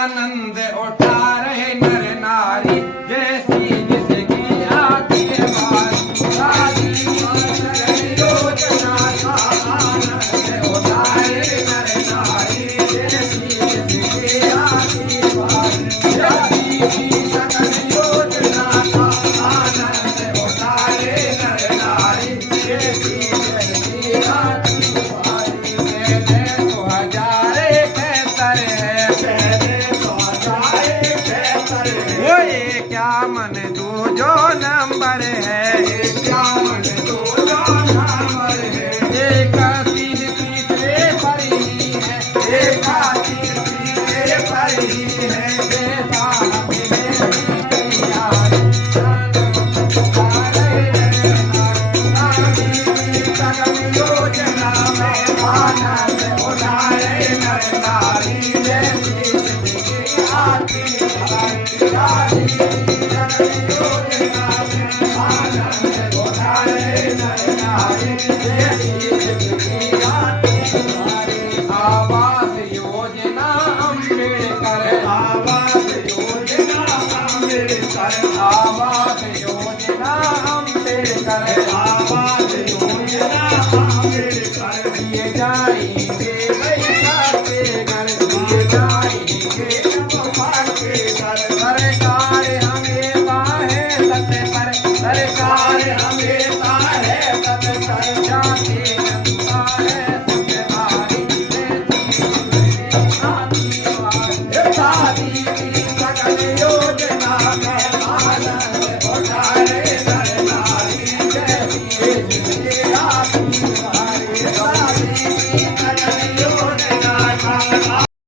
आनंद उठा रहे नर नारी, जैसी जिसकी आती है बारी। शादी मातरम योजना का आनंद उठा रहे नर नारी, जैसी जिसकी आती है बारी। शादी सकल योजना का आनंद उठा रहे नर नारी, जैसी जिसकी आती है बारी। पहले तो हजारे कहतर है, ये क्या मन दो जो नंबर है, ये क्या मन दो जो नंबर है। एक तीन तीसरे पर ही है, एक तीन तीसरे पर ही है। जैसा हमें यार योजना में आनंद उठाए नर नारी, जैसी जिसकी आती है बारी।